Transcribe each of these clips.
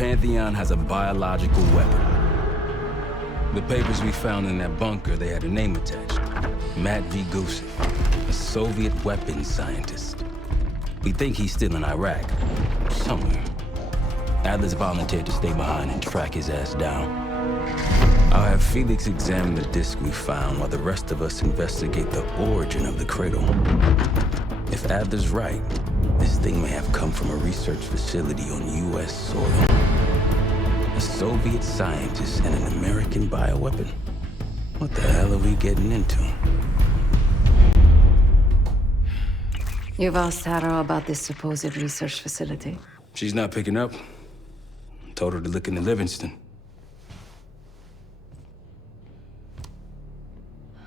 Pantheon has a biological weapon. The papers we found in that bunker, they had a name attached. Matt V. Gusev, a Soviet weapons scientist. We think he's still in Iraq, somewhere. Atlas volunteered to stay behind and track his ass down. I'll have Felix examine the disk we found while the rest of us investigate the origin of the cradle. If Adler's right, this thing may have come from a research facility on U.S. soil. A Soviet scientist and an American bioweapon. What the hell are we getting into? You've asked Harrow about this supposed research facility? She's not picking up. Told her to look into Livingston.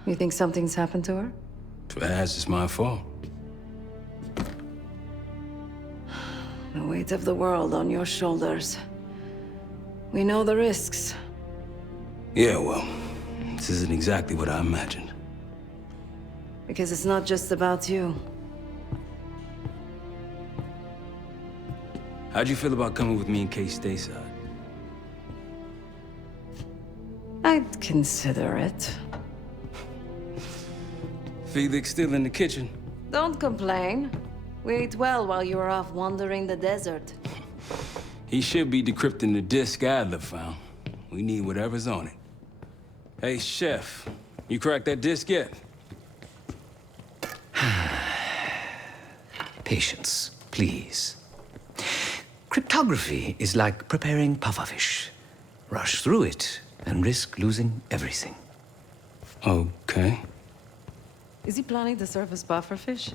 You think something's happened to her? If it has, it's my fault. The weight of the world on your shoulders. We know the risks. Yeah, well, this isn't exactly what I imagined. Because it's not just about you. How'd you feel about coming with me in case stateside? I'd consider it. Felix still in the kitchen. Don't complain. We ate well while you were off wandering the desert. He should be decrypting the disk Adler found. We need whatever's on it. Hey, Chef, you cracked that disk yet? Patience, please. Cryptography is like preparing pufferfish. Rush through it and risk losing everything. Okay. Is he planning to serve us pufferfish?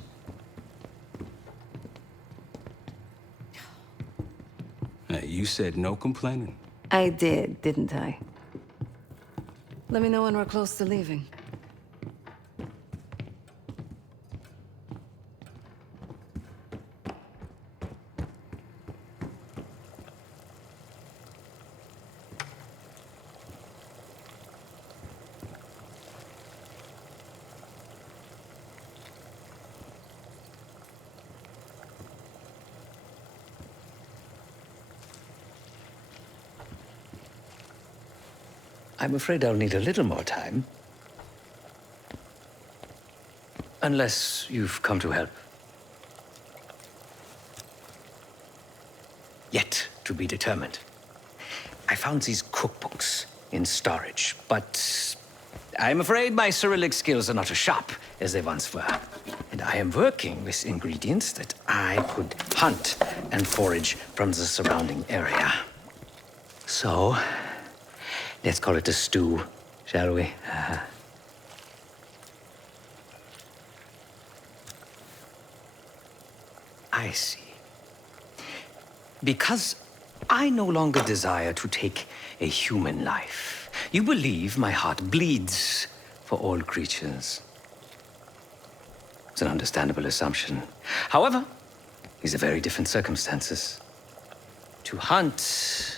Hey, you said no complaining. I did, didn't I? Let me know when we're close to leaving. I'm afraid I'll need a little more time. Unless you've come to help. Yet to be determined. I found these cookbooks in storage, but I'm afraid my Cyrillic skills are not as sharp as they once were. And I am working with ingredients that I could hunt and forage from the surrounding area. So, let's call it a stew, shall we? I see. Because I no longer desire to take a human life, you believe my heart bleeds for all creatures. It's an understandable assumption. However, these are very different circumstances. To hunt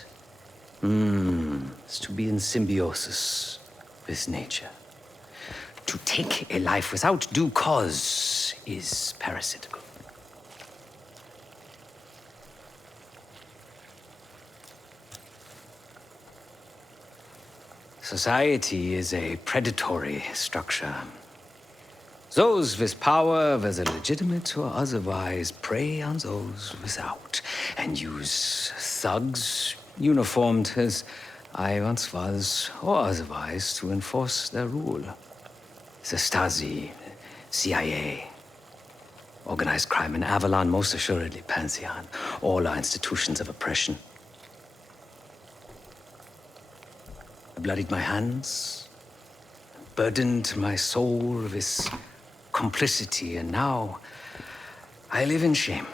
is to be in symbiosis with nature. To take a life without due cause is parasitical. Society is a predatory structure. Those with power, whether legitimate or otherwise, prey on those without, and use thugs, uniformed as I once was, or otherwise, to enforce their rule. The Stasi, CIA, organized crime in Avalon, most assuredly Pantheon, all are institutions of oppression. I bloodied my hands, burdened my soul with complicity, and now I live in shame.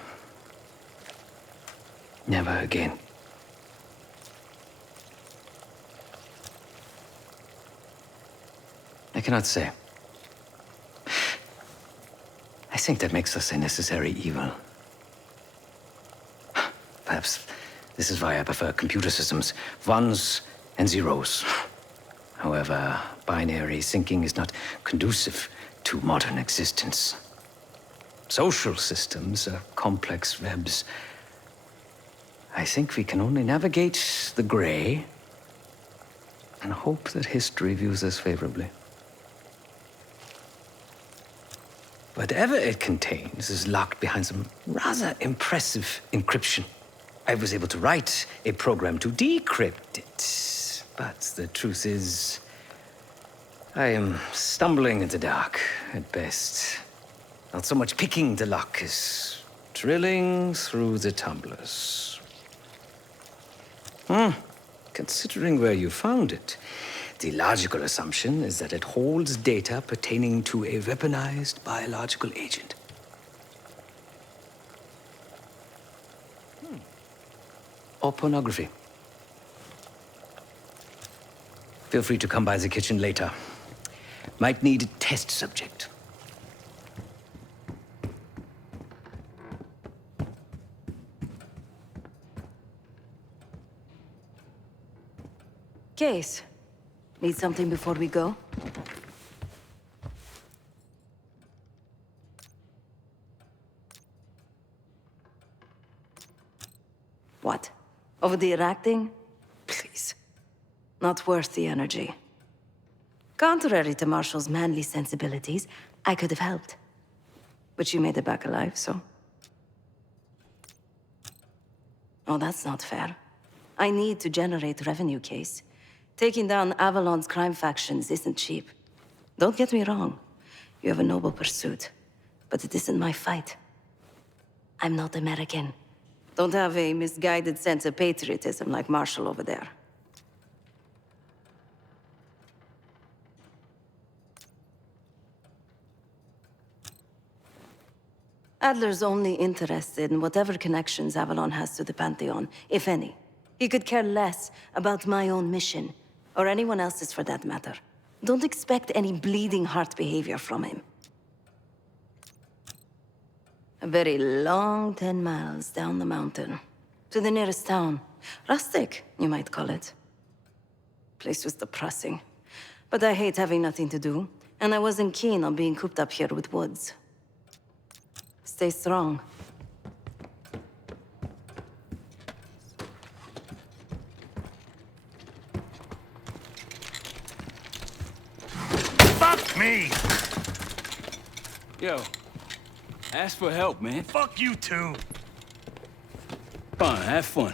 Never again. I cannot say. I think that makes us a necessary evil. Perhaps this is why I prefer computer systems. Ones and zeros. However, binary thinking is not conducive to modern existence. Social systems are complex webs. I think we can only navigate the gray and hope that history views us favorably. Whatever it contains is locked behind some rather impressive encryption. I was able to write a program to decrypt it, but the truth is, I am stumbling in the dark at best. Not so much picking the lock as drilling through the tumblers. Considering where you found it, the logical assumption is that it holds data pertaining to a weaponized biological agent. Or pornography. Feel free to come by the kitchen later. Might need a test subject. Case. Need something before we go? What? Over the acting? Please. Not worth the energy. Contrary to Marshall's manly sensibilities, I could have helped. But you made it back alive, so... Oh, that's not fair. I need to generate revenue, Case. Taking down Avalon's crime factions isn't cheap. Don't get me wrong. You have a noble pursuit. But it isn't my fight. I'm not American. Don't have a misguided sense of patriotism like Marshall over there. Adler's only interested in whatever connections Avalon has to the Pantheon, if any. He could care less about my own mission, or anyone else's for that matter. Don't expect any bleeding heart behavior from him. A very long 10 miles down the mountain, to the nearest town. Rustic, you might call it. Place was depressing, but I hate having nothing to do, and I wasn't keen on being cooped up here with Woods. Stay strong. Fuck me! Yo, ask for help, man. Fuck you too! Fine, have fun.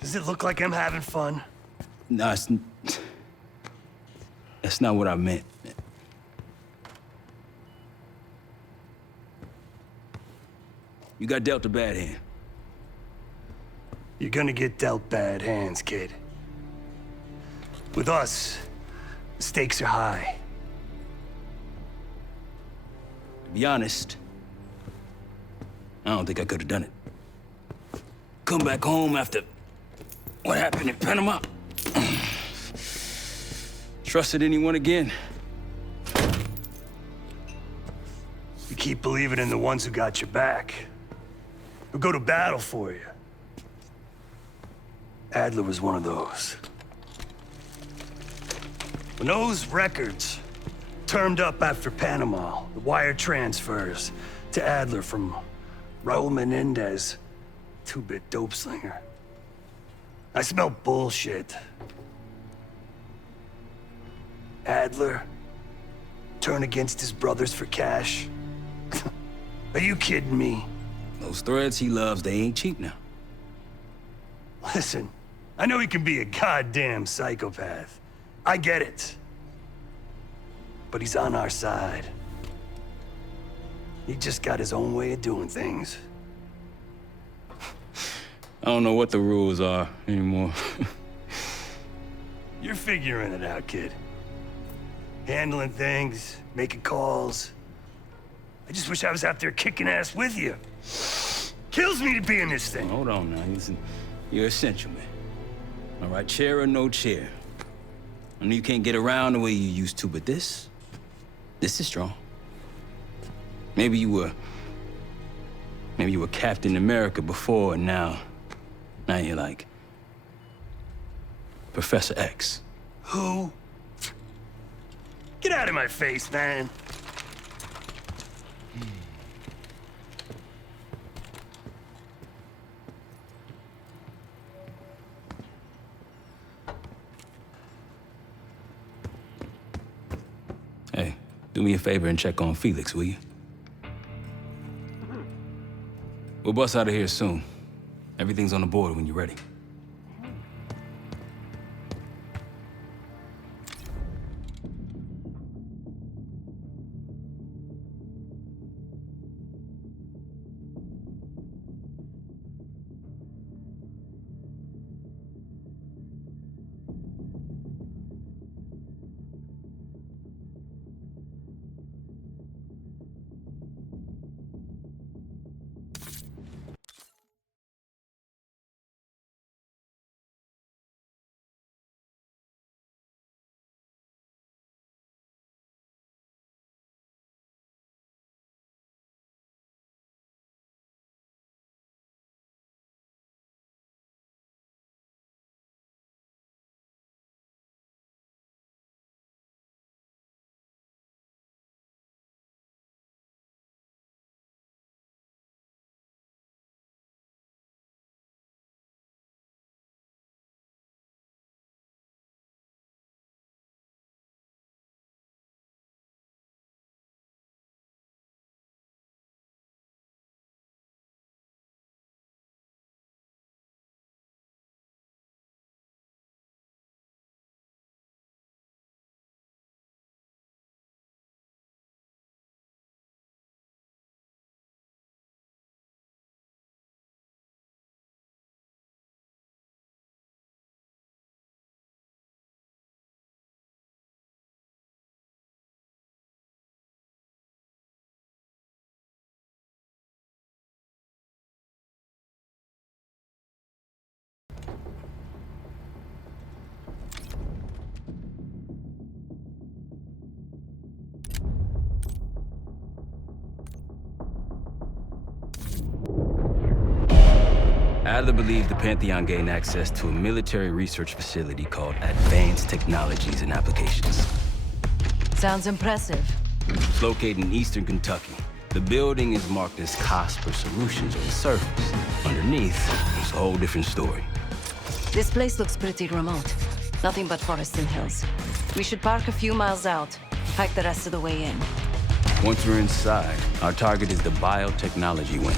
Does it look like I'm having fun? No, that's not what I meant. You got dealt a bad hand. You're gonna get dealt bad hands, kid. With us, the stakes are high. To be honest, I don't think I could have done it. Come back home after what happened in Panama. Trusted anyone again? You keep believing in the ones who got your back, who go to battle for you. Adler was one of those. When those records turned up after Panama, the wire transfers to Adler from Raul Menendez, two-bit dope slinger, I smelled bullshit. Adler turn against his brothers for cash? Are you kidding me? Those threads he loves, they ain't cheap now. Listen, I know he can be a goddamn psychopath. I get it. But he's on our side. He just got his own way of doing things. I don't know what the rules are anymore. You're figuring it out, kid. Handling things, making calls. I just wish I was out there kicking ass with you. Kills me to be in this thing. Hold on now. You're essential, man. All right, chair or no chair. I know you can't get around the way you used to, but this is strong. Maybe you were Captain America before, and now you're like Professor X. Who? Get out of my face, man. Do me a favor and check on Felix, will you? We'll bust out of here soon. Everything's on the board when you're ready. Adler believed the Pantheon gained access to a military research facility called Advanced Technologies and Applications. Sounds impressive. It's located in eastern Kentucky. The building is marked as Cosper Solutions on the surface. Underneath, it's a whole different story. This place looks pretty remote. Nothing but forests and hills. We should park a few miles out, hike the rest of the way in. Once we're inside, our target is the biotechnology wing.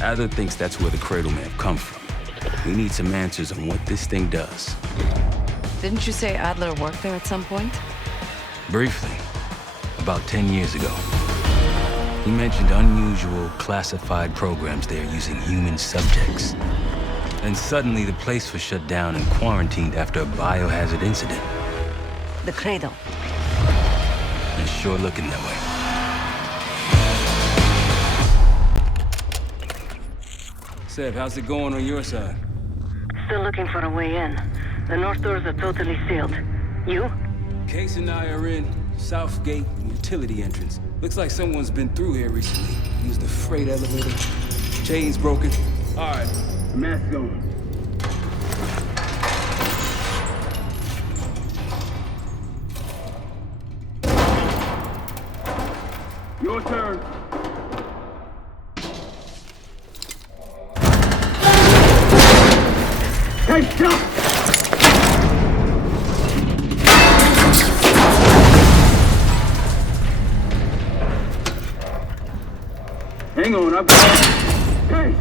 Adler thinks that's where the Cradle may have come from. We need some answers on what this thing does. Didn't you say Adler worked there at some point? Briefly, about 10 years ago. He mentioned unusual, classified programs there using human subjects. And suddenly the place was shut down and quarantined after a biohazard incident. The Cradle. It's sure looking that way. Seb, how's it going on your side? Still looking for a way in. The north doors are totally sealed. You? Case and I are in South Gate utility entrance. Looks like someone's been through here recently. Used the freight elevator. Chains broken. All right, mask on. Your turn. Hey, stop! Hang on, I've got... Hey!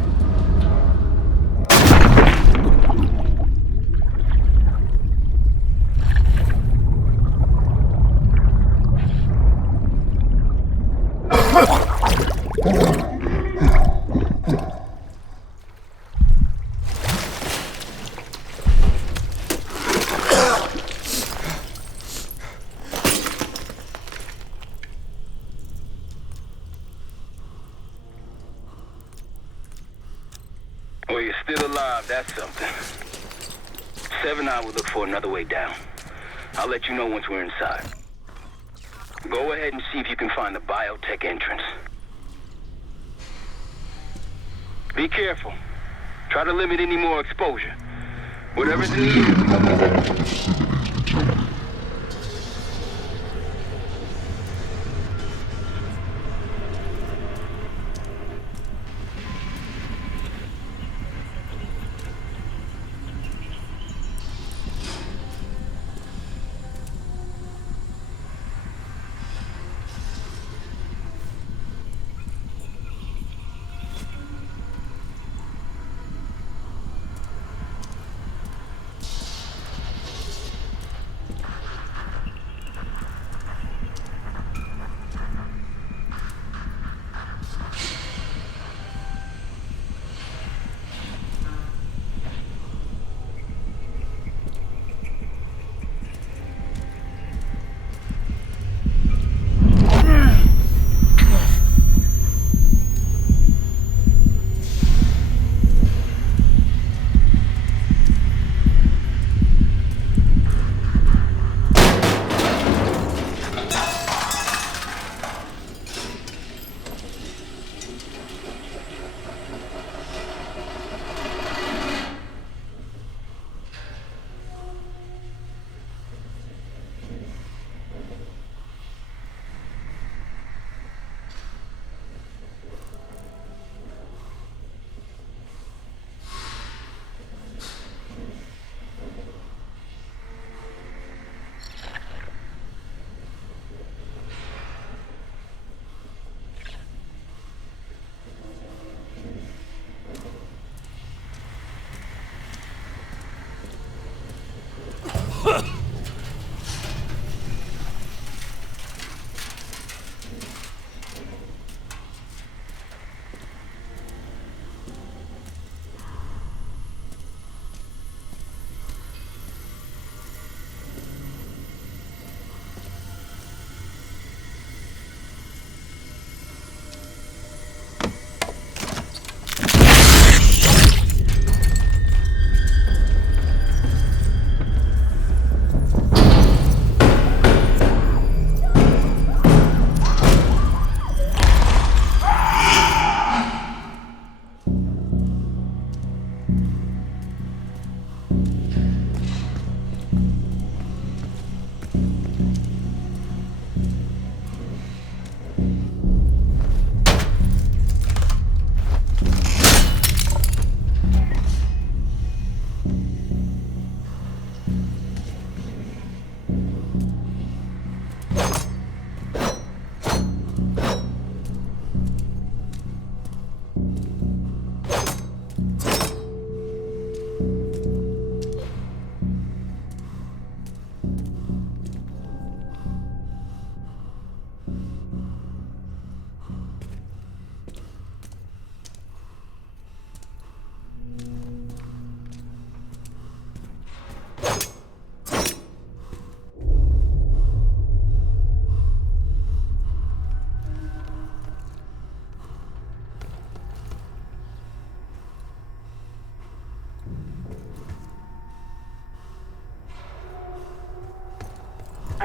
Well, you're still alive, that's something. Seven, I will look for another way down. I'll let you know once we're inside. Go ahead and see if you can find the biotech entrance. Be careful. Try to limit any more exposure. Whatever's needed.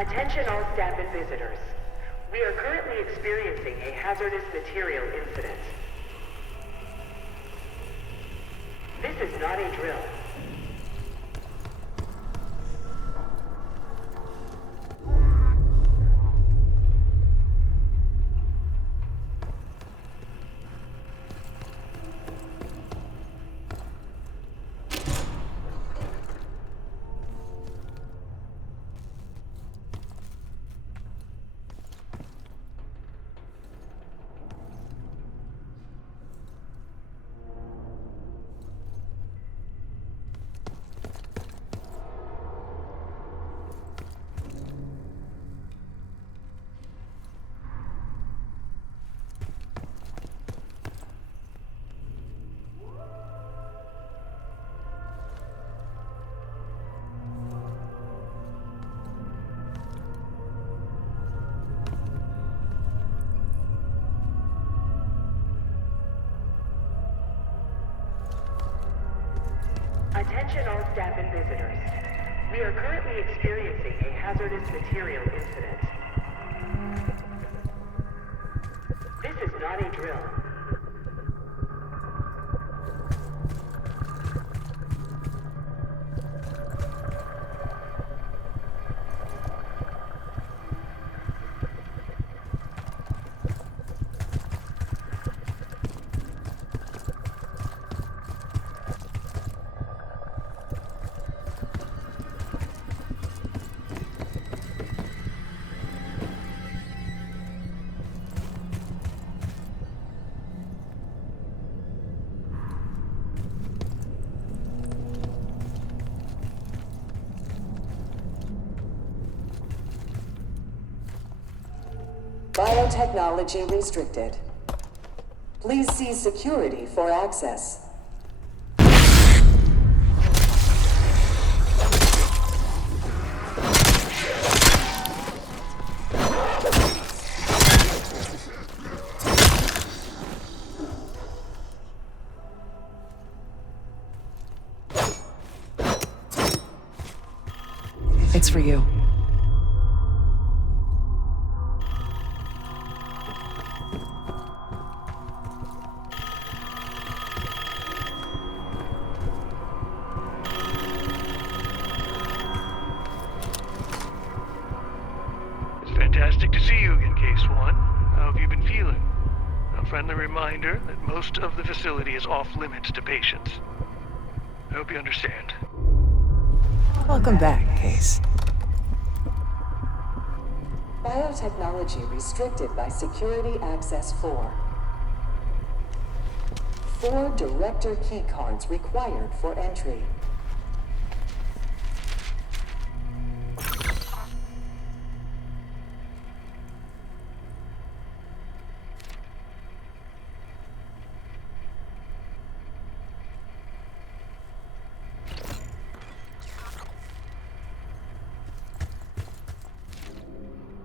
Attention all staff and visitors. We are currently experiencing a hazardous material incident. This is not a drill. Attention all staff and visitors. We are currently experiencing a hazardous material incident. This is not a drill. Biotechnology restricted. Please see security for access. It's for you. Fantastic to see you again, Case One. How have you been feeling? A friendly reminder that most of the facility is off limits to patients. I hope you understand. Welcome back, Case. Biotechnology restricted by Security Access 4. 4 Director keycards required for entry.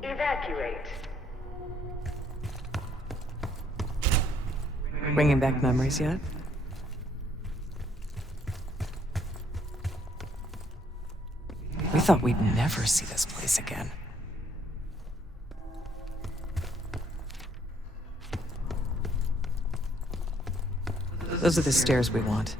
Evacuate. Bringing back memories yet? We thought we'd never see this place again. Those are the stairs we want.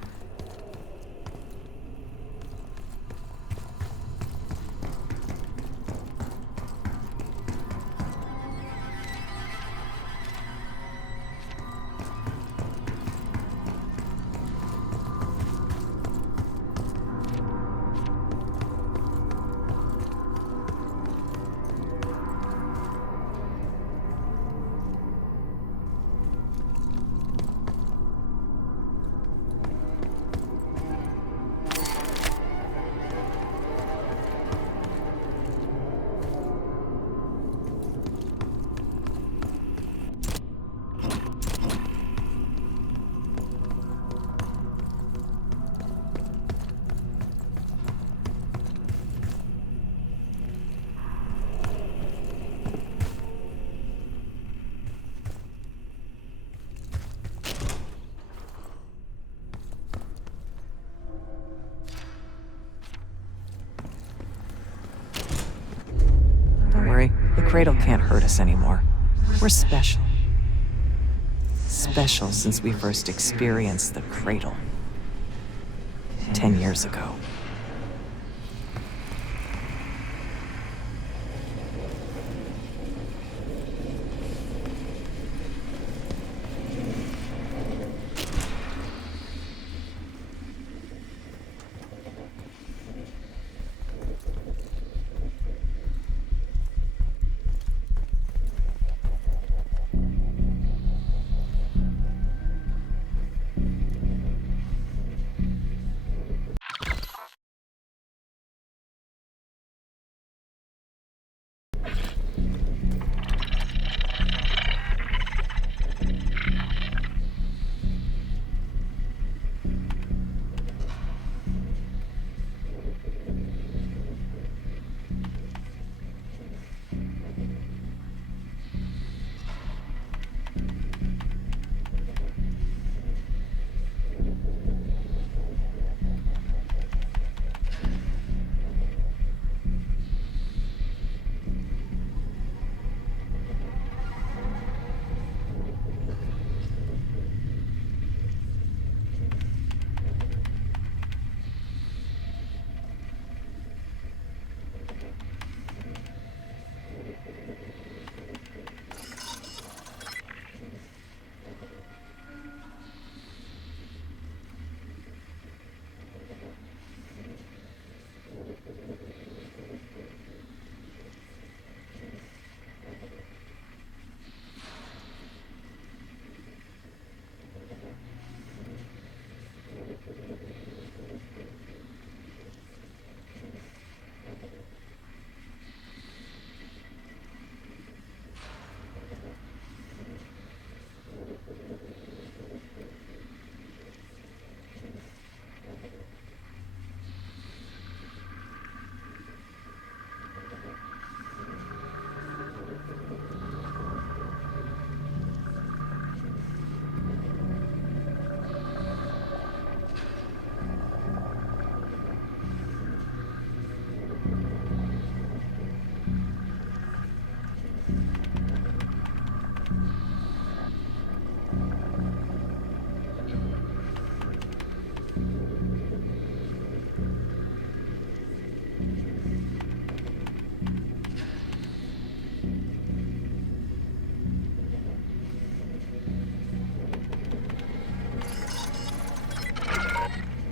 Cradle can't hurt us anymore. We're special. Special since we first experienced the Cradle. 10 years ago.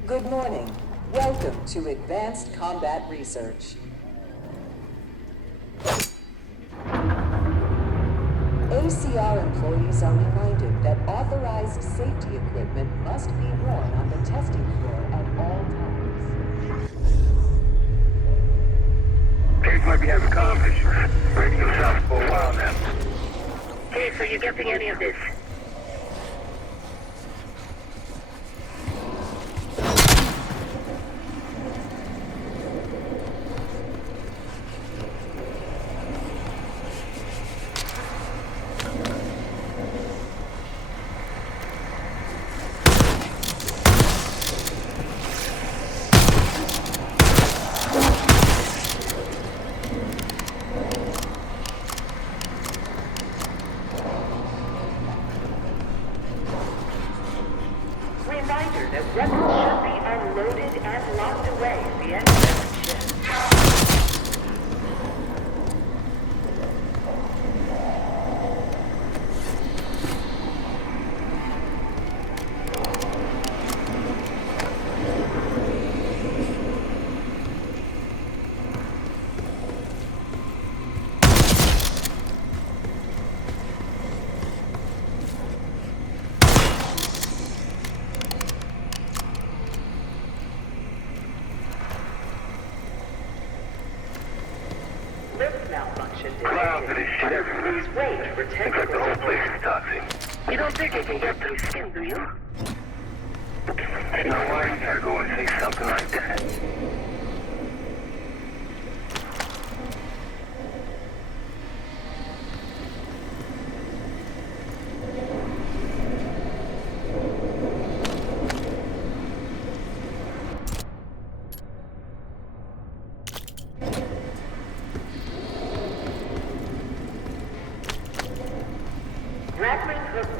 Good morning. Welcome to Advanced Combat Research. ACR employees are reminded that authorized safety equipment must be worn on the testing floor at all times. Case might be having comm issues. Radio south for a while now. Hey, so you getting any of this? Reminder that weapons should be unloaded and locked away at the end of every shift. Lift malfunction detected. Please wait for Seems like the whole place technical is toxic. You don't think I can get through skin, do you? Now why you gotta go and say something like that?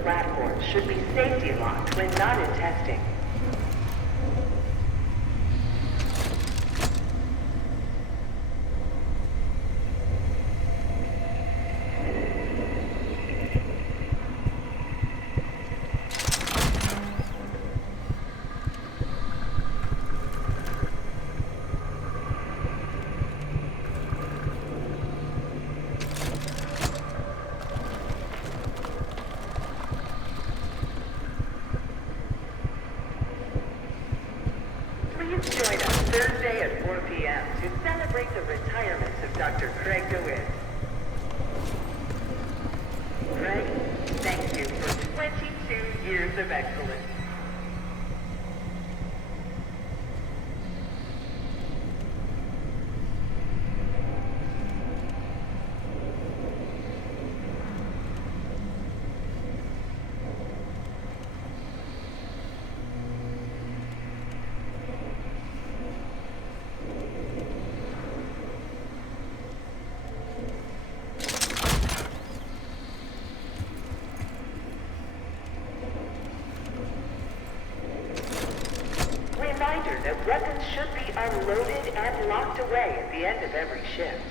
platforms should be safety locked when not in testing. Please join us Thursday at 4 p.m. to celebrate the retirement of Dr. Craig DeWitt. Craig, thank you for 22 years of excellence. Reminder that weapons should be unloaded and locked away at the end of every shift.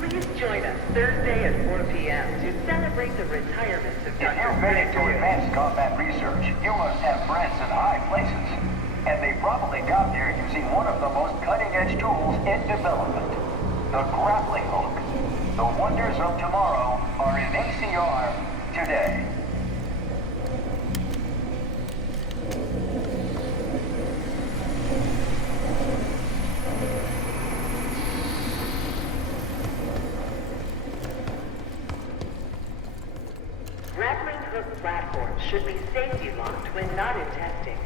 Please join us Thursday at 4 p.m. to celebrate the retirement of If Dr. you're Craig ready to DeWitt. advance combat research, you must have friends in high places. And they probably got there using one of the most cutting-edge tools in development. The grappling hook. The wonders of tomorrow are in ACR today. Grappling hook platforms should be safety locked when not in testing.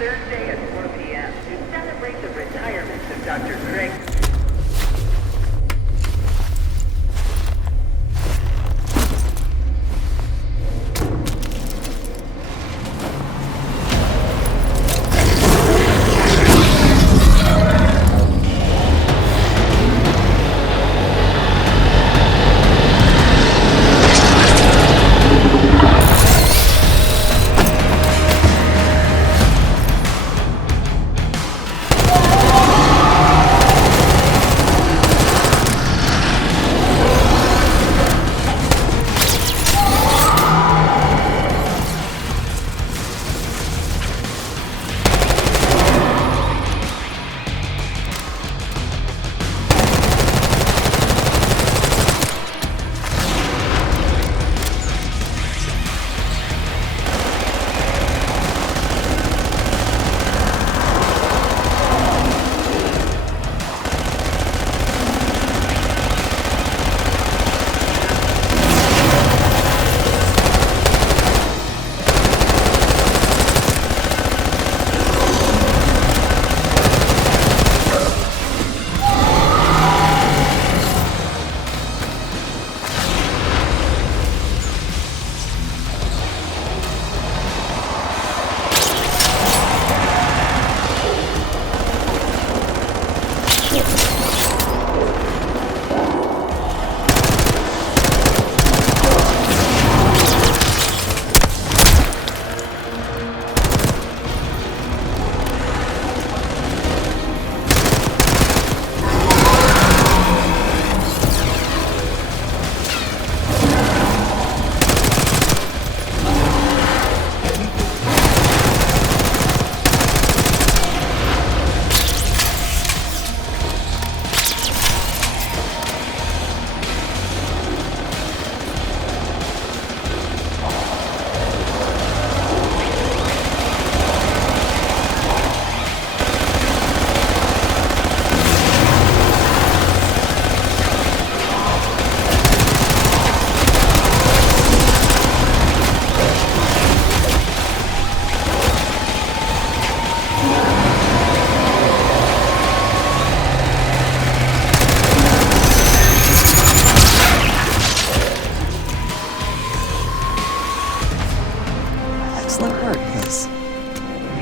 Thursday at 4 p.m. to celebrate the retirement of Dr. Craig. Excellent work, Liz.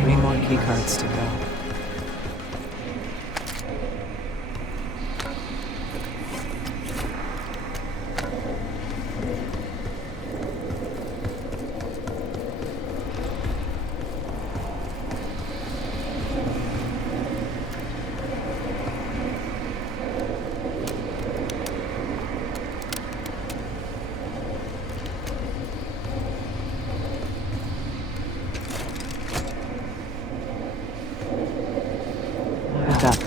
3 more keycards to go. Got it.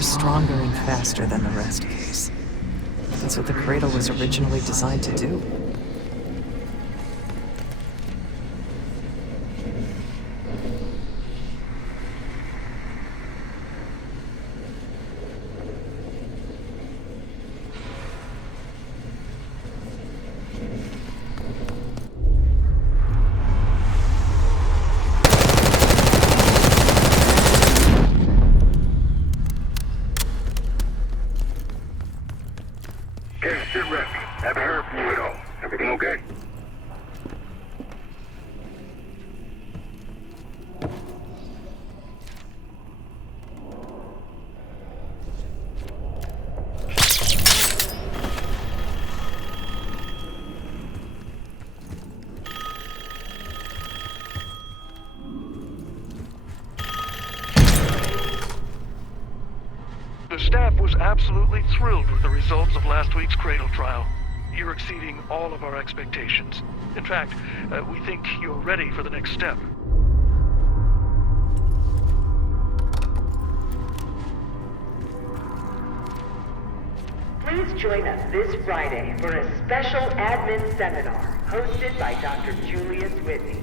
Stronger and faster than the rest, Case. That's what the Cradle was originally designed to do. Captain Rep, haven't heard from you at all. staff was absolutely thrilled with the results of last week's Cradle trial. You're exceeding all of our expectations. In fact, we think you're ready for the next step. Please join us this Friday for a special admin seminar hosted by Dr. Julius Whitney.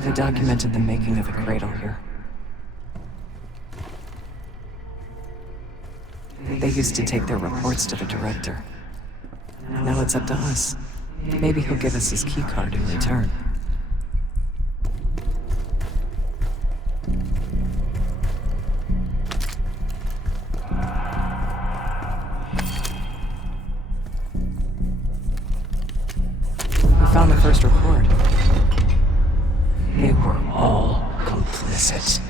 They documented the making of the Cradle here. They used to take their reports to the director. Now it's up to us. Maybe he'll give us his keycard in return. We found the first report. They were all complicit.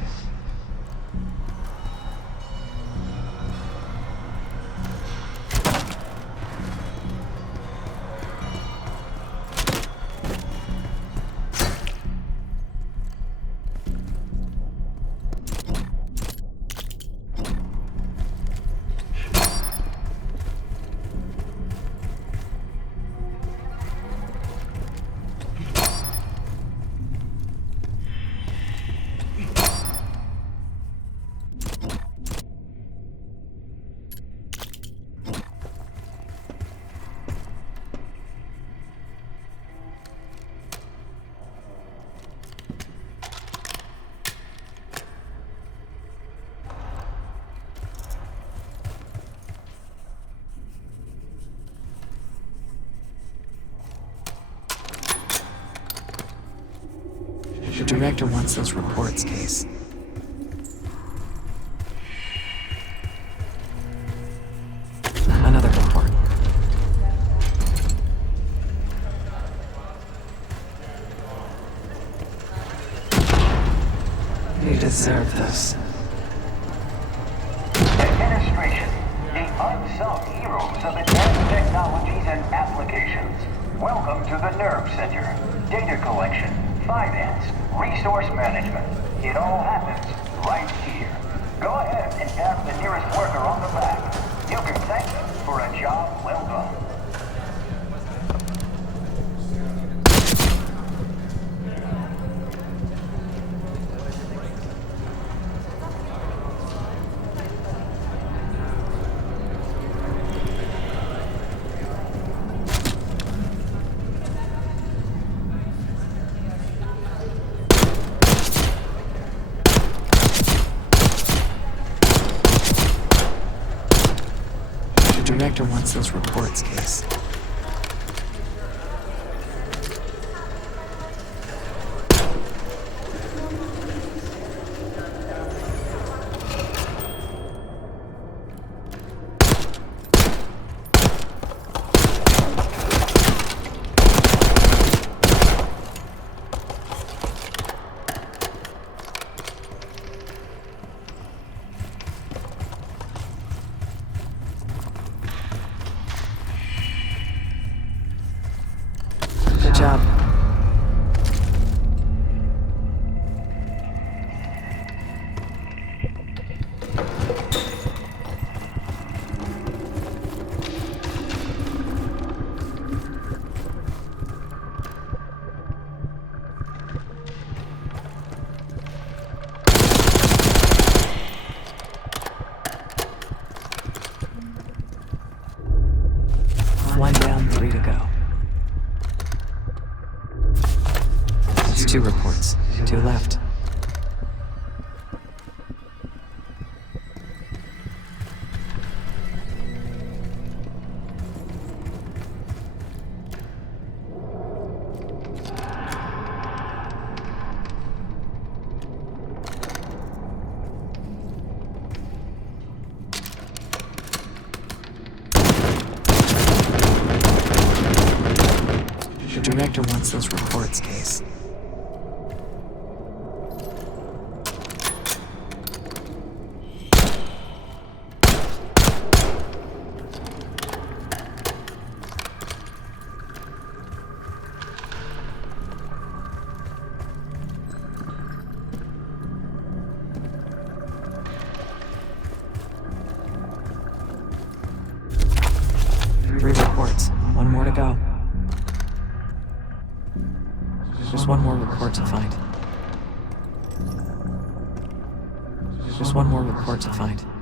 The director wants those reports, Case. Another report. You deserve this. Administration, the unsung heroes of advanced technologies and applications. Welcome to the Nerve Center. Data collection, finance, resource management. It all happens right here. Go ahead and tap the nearest worker on the back. You can thank them for a job well done. The director wants those reports, Case. Good job. One down, 3 to go. That's 2 reports. 2 left. director wants those reports, Case. Three reports. One more to go. Just one more report to find. Just one more report to find.